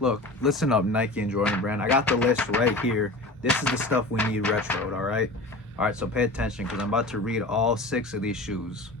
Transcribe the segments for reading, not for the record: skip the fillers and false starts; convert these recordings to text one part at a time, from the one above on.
Look, listen up, Nike and Jordan Brand. I got the list right here. This is the stuff we need retroed, all right? All right, so pay attention because I'm about to read all 6 of these shoes.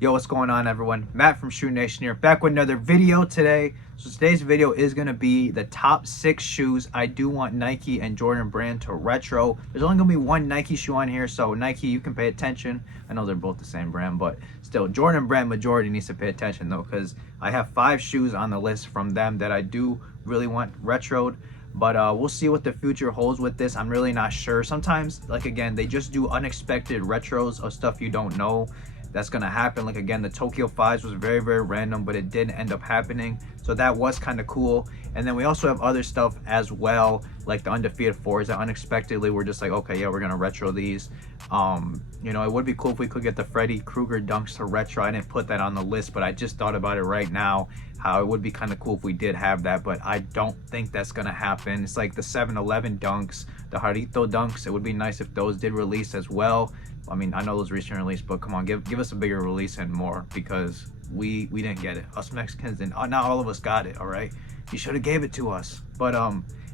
Yo, what's going on, everyone? Matt from Shoe Nation here, back with another video today. So today's video is going to be the top 6 shoes I do want Nike and Jordan Brand to retro. There's only going to be one Nike shoe on here, so Nike, you can pay attention. I know they're both the same brand, but still, Jordan Brand majority needs to pay attention though, because I have 5 shoes on the list from them that I do really want retroed. But we'll see what the future holds with this. I'm really not sure. Sometimes, like again, they just do unexpected retros of stuff you don't know that's gonna happen. Like again, the Tokyo 5s was very random, but it did end up happening, so that was kind of cool. And then we also have other stuff as well, like the undefeated 4s that unexpectedly we're just like, okay, yeah, we're gonna retro these. You know, it would be cool if we could get the Freddy Krueger dunks to retro. I didn't put that on the list, but I just thought about it right now, how it would be kind of cool if we did have that, but I don't think that's gonna happen. It's like the 7-Eleven dunks, the Jarrito dunks. It would be nice if those did release as well. I mean, I know those recently released, but come on, give us a bigger release and more, because we didn't get it. Us Mexicans didn't. Not all of us got it. All right, you should have gave it to us. But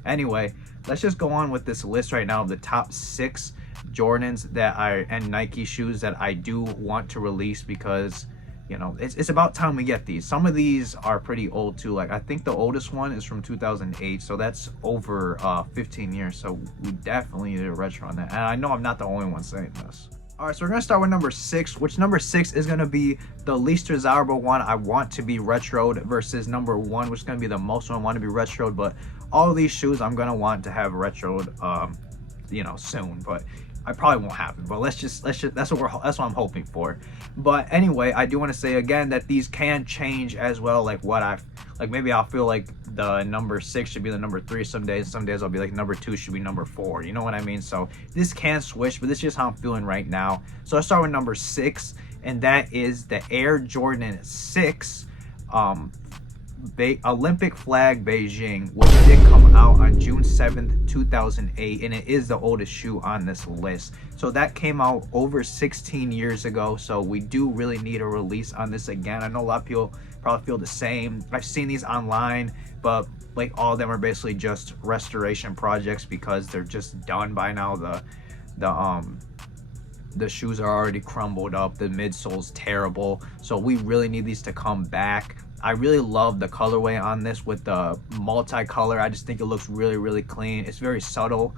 anyway, let's just go on with this list right now of the top 6 Jordans and Nike shoes that I do want to release, because you know it's about time we get these. Some of these are pretty old too. Like I think the oldest one is from 2008, so that's over 15 years. So we definitely need a retro on that. And I know I'm not the only one saying this. All right, so we're gonna start with number 6, which number 6 is gonna be the least desirable one I want to be retroed, versus number 1, which is gonna be the most one I want to be retroed. But all of these shoes I'm gonna want to have retroed, you know, soon. But I probably won't happen. But let's just that's what I'm hoping for. But anyway, I do want to say again that these can change as well. Like maybe I'll feel like the number 6 should be the number 3 some days. Some days I'll be like number 2 should be number 4. You know what I mean? So this can switch, but this is just how I'm feeling right now. So I start with number 6, and that is the Air Jordan 6 Olympic flag Beijing, which did come out on June 7th 2008, and it is the oldest shoe on this list. So that came out over 16 years ago, so we do really need a release on this again. I know a lot of people probably feel the same. I've seen these online, but like all of them are basically just restoration projects because they're just done by now. The shoes are already crumbled up, the midsole's terrible, so we really need these to come back. I really love the colorway on this with the multicolor. I just think it looks really clean. It's very subtle,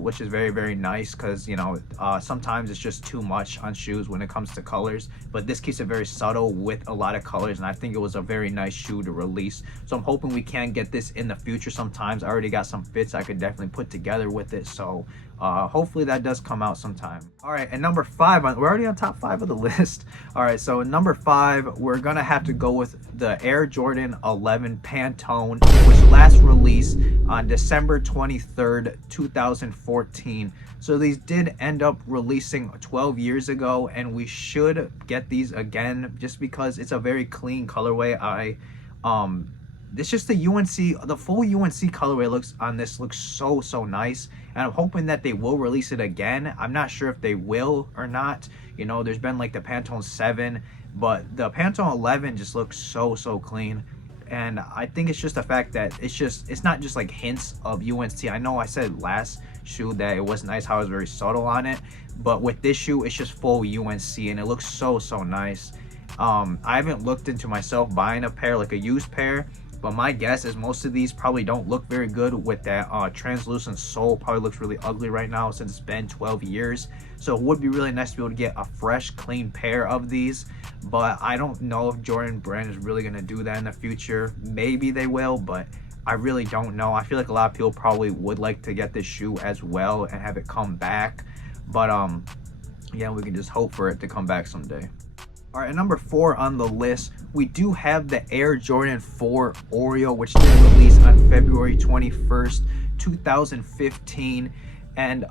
which is very nice, because you know sometimes it's just too much on shoes when it comes to colors, but this keeps it very subtle with a lot of colors, and I think it was a very nice shoe to release. So I'm hoping we can get this in the future sometimes. I already got some fits I could definitely put together with it, so hopefully that does come out sometime. All right, and number 5, we're already on top 5 of the list. All right, so number 5, we're gonna have to go with the Air Jordan 11 Pantone, which last released on December 23rd 2014. So these did end up releasing 12 years ago, and we should get these again just because it's a very clean colorway. It's just the UNC, the full UNC colorway looks so nice, and I'm hoping that they will release it again. I'm not sure if they will or not. You know, there's been like the Pantone 7, but the Pantone 11 just looks so clean. And I think it's just the fact that it's not just like hints of UNC. I know I said last shoe that it was nice how it was very subtle on it, but with this shoe it's just full UNC, and it looks so nice. I haven't looked into myself buying a pair, like a used pair, but my guess is most of these probably don't look very good with that translucent sole. Probably looks really ugly right now since it's been 12 years. So it would be really nice to be able to get a fresh, clean pair of these. But I don't know if Jordan Brand is really going to do that in the future. Maybe they will, but I really don't know. I feel like a lot of people probably would like to get this shoe as well and have it come back. But yeah, we can just hope for it to come back someday. All right, at number 4 on the list, we do have the Air Jordan 4 Oreo, which did release on February 21st 2015. And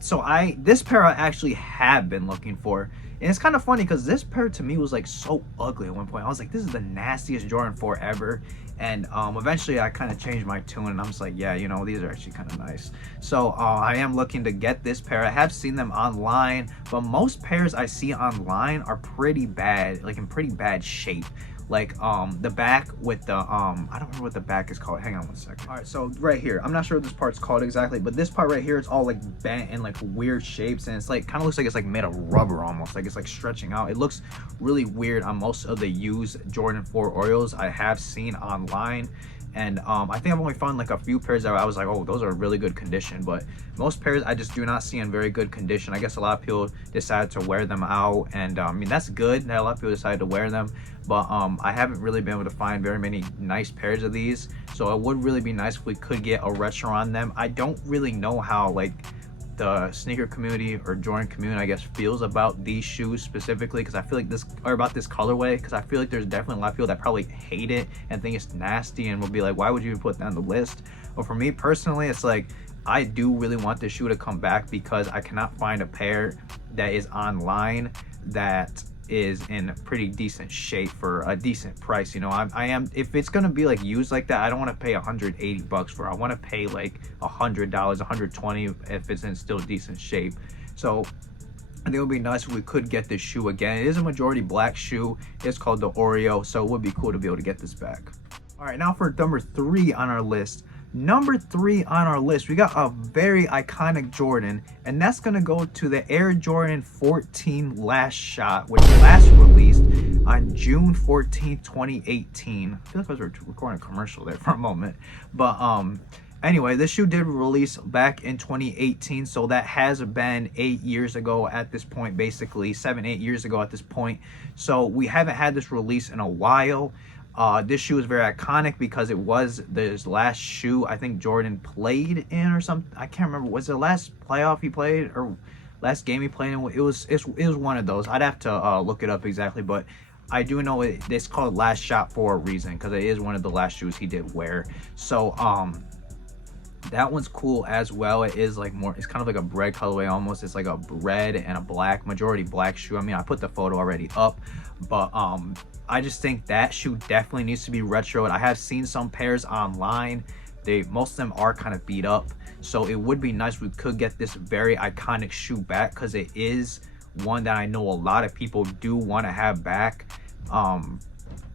so this pair I actually have been looking for. And it's kind of funny because this pair to me was like so ugly at one point. I was like, this is the nastiest Jordan 4 ever. And eventually I kind of changed my tune and I'm just like, yeah, you know, these are actually kind of nice. So I am looking to get this pair. I have seen them online, but most pairs I see online are pretty bad, like in pretty bad shape. Like the back with the I don't remember what the back is called. Hang on one second. All right, so right here, I'm not sure what this part's called exactly, but this part right here, it's all like bent in like weird shapes, and it's like kind of looks like it's like made of rubber almost, like it's like stretching out. It looks really weird on most of the used Jordan 4 Oreos I have seen online. And I think I've only found like a few pairs that I was like, oh, those are really good condition, but most pairs I just do not see in very good condition. I guess a lot of people decide to wear them out, and I mean, that's good that a lot of people decide to wear them, but I haven't really been able to find very many nice pairs of these. So it would really be nice if we could get a retro on them. I don't really know how like the sneaker community or Jordan community, I guess, feels about these shoes specifically, because I feel like this, or about this colorway, because I feel like there's definitely a lot of people that probably hate it and think it's nasty and will be like, why would you even put that on the list? But for me personally, it's like, I do really want this shoe to come back because I cannot find a pair that is online that is in pretty decent shape for a decent price. You know, I am, if it's gonna be like used like that, I don't want to pay 180 bucks for it. I want to pay like $100, 120 if it's in still decent shape. So I think it would be nice if we could get this shoe again. It is a majority black shoe. It's called the Oreo, so it would be cool to be able to get this back. All right, now for number 3 on our list. Number 3 on our list, we got a very iconic Jordan, and that's gonna go to the Air Jordan 14 Last Shot, which last released on June 14, 2018. I feel like I was recording a commercial there for a moment, but anyway, this shoe did release back in 2018, so that has been 8 years ago at this point, basically 7-8 years ago at this point. So we haven't had this release in a while. This shoe is very iconic because it was this last shoe I think Jordan played in or something. I can't remember. Was it the last playoff he played or last game he played in? It was one of those. I'd have to look it up exactly, but I do know it's called Last Shot for a reason because it is one of the last shoes he did wear. So that one's cool as well. It is like more, it's kind of like a bread colorway almost. It's like a red and a black, majority black shoe. I mean, I put the photo already up, but I just think that shoe definitely needs to be retroed. I have seen some pairs online. Most of them are kind of beat up. So it would be nice if we could get this very iconic shoe back because it is one that I know a lot of people do want to have back.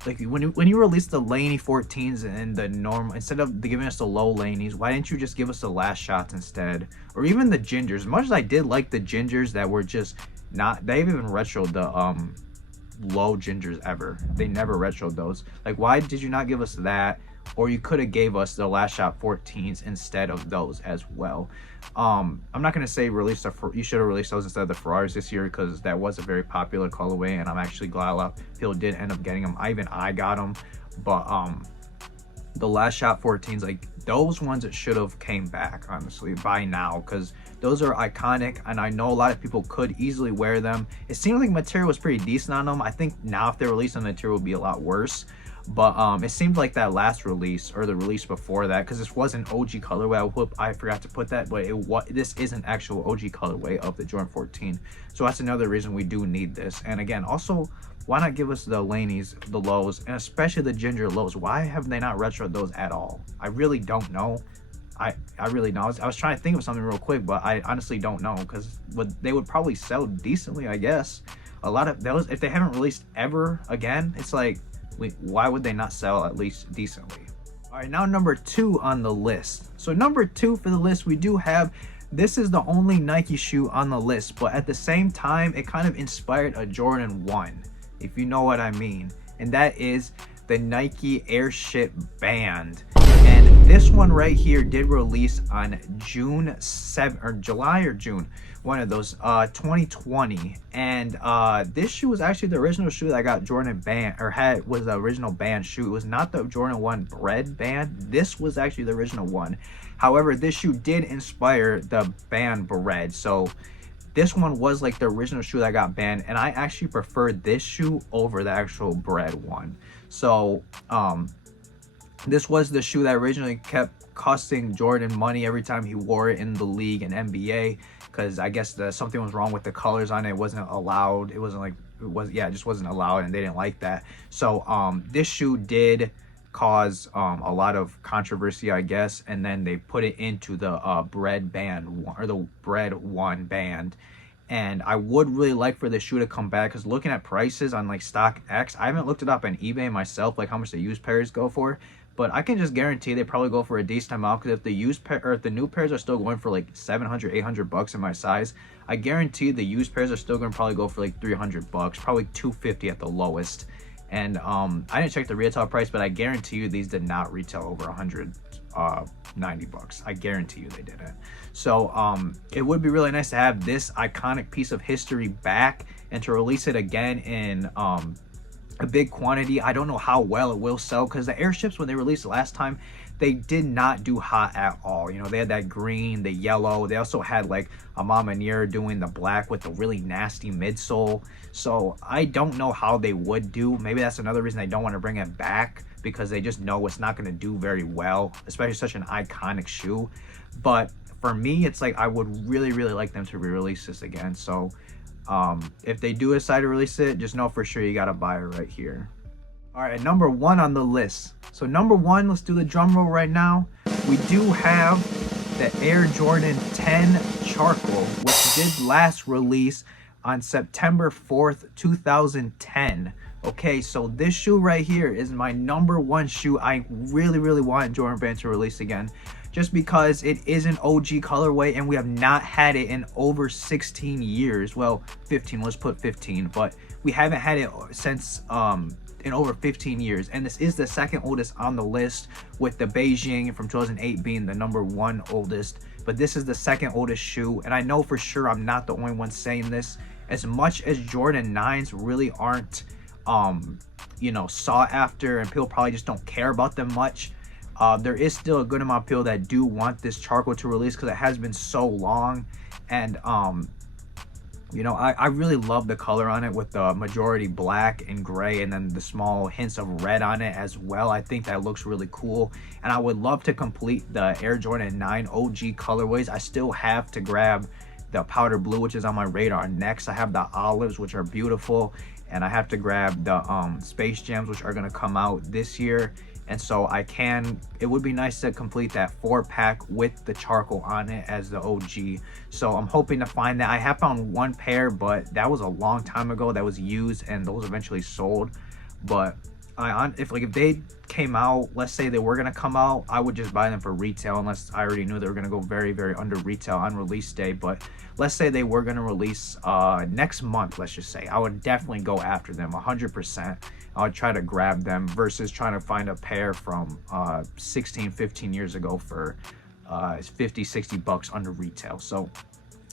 Like when you release the Laney 14s and the normal, instead of giving us the low Laneys, why didn't you just give us the Last Shots instead? Or even the Gingers. As much as I did like the Gingers that were just not, they've even retroed the low Gingers ever. They never retroed those. Like, why did you not give us that? Or you could have gave us the Last Shot 14s instead of those as well. I'm not gonna say you should have released those instead of the Ferraris this year because that was a very popular colorway, and I'm actually glad a lot of people did end up getting them. I got them, but the Last Shot 14s, like those ones, it should have came back honestly by now because those are iconic, and I know a lot of people could easily wear them. It seemed like material was pretty decent on them. I think now if they release them, the material would be a lot worse. But it seemed like that last release or the release before that, because this was an OG colorway. I forgot to put that, but this is an actual OG colorway of the Jordan 14. So that's another reason we do need this. And again, also, why not give us the Laneys, the lows, and especially the Ginger lows? Why have they not retroed those at all? I really don't know. I really don't. I was trying to think of something real quick, but I honestly don't know because they would probably sell decently, I guess. A lot of those, if they haven't released ever again, it's like, why would they not sell at least decently? All right, now number 2 on the list. So number 2 for the list, we do have, this is the only Nike shoe on the list, but at the same time, it kind of inspired a Jordan 1, if you know what I mean. And that is the Nike Airship Band. And this one right here did release on June 7th, or July or June, one of those, 2020. And this shoe was actually the original shoe that I got Jordan Band, or was the original Band shoe. It was not the Jordan 1 Bread Band. This was actually the original one. However, this shoe did inspire the Band Bread. So this one was like the original shoe that got banned, and I actually prefer this shoe over the actual Bread one. So This was the shoe that originally kept costing Jordan money every time he wore it in the league and NBA, because I guess something was wrong with the colors on it. It wasn't allowed. It wasn't like it just wasn't allowed, and they didn't like that. So this shoe did cause a lot of controversy, I guess, and then they put it into the Bread band, or the Bread 1 band. And I would really like for the shoe to come back, because looking at prices on like StockX, I haven't looked it up on eBay myself, like how much the used pairs go for, but I can just guarantee they probably go for a decent amount, because if the used pair, or if the new pairs are still going for like 700, 800 bucks in my size, I guarantee the used pairs are still going to probably go for like 300 bucks, probably 250 at the lowest. And I didn't check the retail price, but I guarantee you these did not retail over 190 bucks. I guarantee you they didn't. So it would be really nice to have this iconic piece of history back, and to release it again in a big quantity. I don't know how well it will sell, because the airships, when they released it last time, they did not do hot at all. You know, they had that green, the yellow. They also had like a Mama Near doing the black with the really nasty midsole. So I don't know how they would do. Maybe that's another reason they don't want to bring it back, because they just know it's not going to do very well, especially such an iconic shoe. But for me, it's like I would really, really like them to re-release this again. So if they do decide to release it, just know for sure you got to buy it right here. All right, number 1 on the list. So number 1, let's do the drum roll right now. We do have the Air Jordan 10 Charcoal, which did last release on September 4th, 2010. Okay, so this shoe right here is my number 1 shoe I really, really want Jordan Brand to release again, just because it is an OG colorway, and we have not had it in over 16 years. Well, 15, let's put 15, but we haven't had it since in over 15 years, and this is the second oldest on the list, with the Beijing from 2008 being the number 1 oldest. But this is the second oldest shoe, and I know for sure I'm not the only one saying this. As much as Jordan 9s really aren't you know, sought after, and people probably just don't care about them much, there is still a good amount of people that do want this charcoal to release, because it has been so long. And you know, I really love the color on it, with the majority black and gray, and then the small hints of red on it as well. I think that looks really cool, and I would love to complete the Air Jordan 9 OG colorways. I still have to grab the powder blue, which is on my radar next. I have the olives, which are beautiful, and I have to grab the Space Gems, which are going to come out this year. And so it would be nice to complete that 4-pack with the charcoal on it as the OG. So I'm hoping to find that. I have found 1 pair, but that was a long time ago that was used, and those eventually sold. But if they came out, let's say they were gonna come out, I would just buy them for retail, unless I already knew they were gonna go very, very under retail on release day. But let's say they were gonna release next month, let's just say, I would definitely go after them 100%. I would try to grab them, versus trying to find a pair from 16, 15 years ago for 50, 60 bucks under retail. So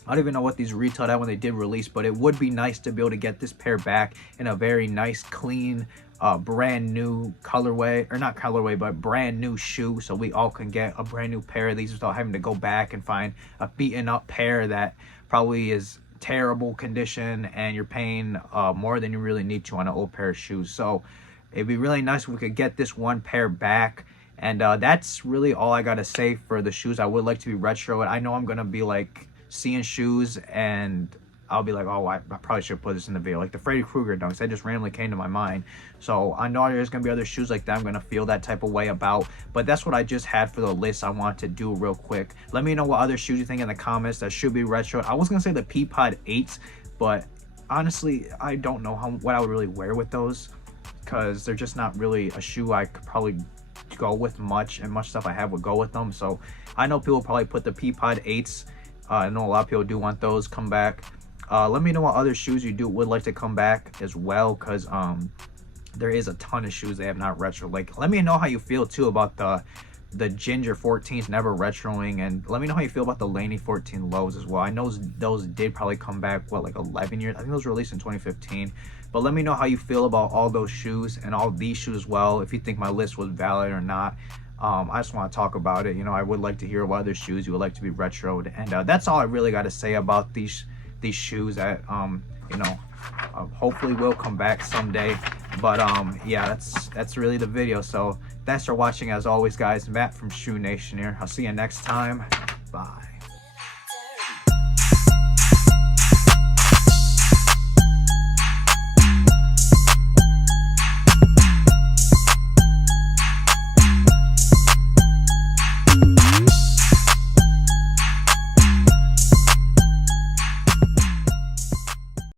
I don't even know what these retailed at when they did release, but it would be nice to be able to get this pair back in a very nice, clean, brand new colorway, or not colorway, but brand new shoe, so we all can get a brand new pair of these without having to go back and find a beaten up pair that probably is terrible condition, and you're paying more than you really need to on an old pair of shoes. So it'd be really nice if we could get this 1 pair back. And that's really all I gotta say for the shoes. I would like to be retro. I know I'm gonna be like seeing shoes, and I'll be like, oh, I probably should put this in the video, like the Freddy Krueger dunks. That just randomly came to my mind. So I know there's gonna be other shoes like that I'm gonna feel that type of way about, but that's what I just had for the list I want to do real quick. Let me know what other shoes you think in the comments that should be retro. I was gonna say the Peapod 8s, but honestly, I don't know what I would really wear with those, because they're just not really a shoe I could probably go with much, and much stuff I have would go with them. So I know people probably put the Peapod 8s. I know a lot of people do want those come back. Let me know what other shoes you would like to come back as well, because there is a ton of shoes they have not retro. Like, let me know how you feel too about the Ginger 14s never retroing, and let me know how you feel about the Laney 14 lows as well. I know those did probably come back, what, like 11 years? I think those were released in 2015. But let me know how you feel about all those shoes and all these shoes as well, if you think my list was valid or not. I just want to talk about it. You know, I would like to hear what other shoes you would like to be retroed, and that's all I really got to say about these shoes that you know, hopefully will come back someday. But yeah, that's really the video. So Thanks for watching as always, guys. Matt from Shoe Nation here. I'll see you next time. Bye.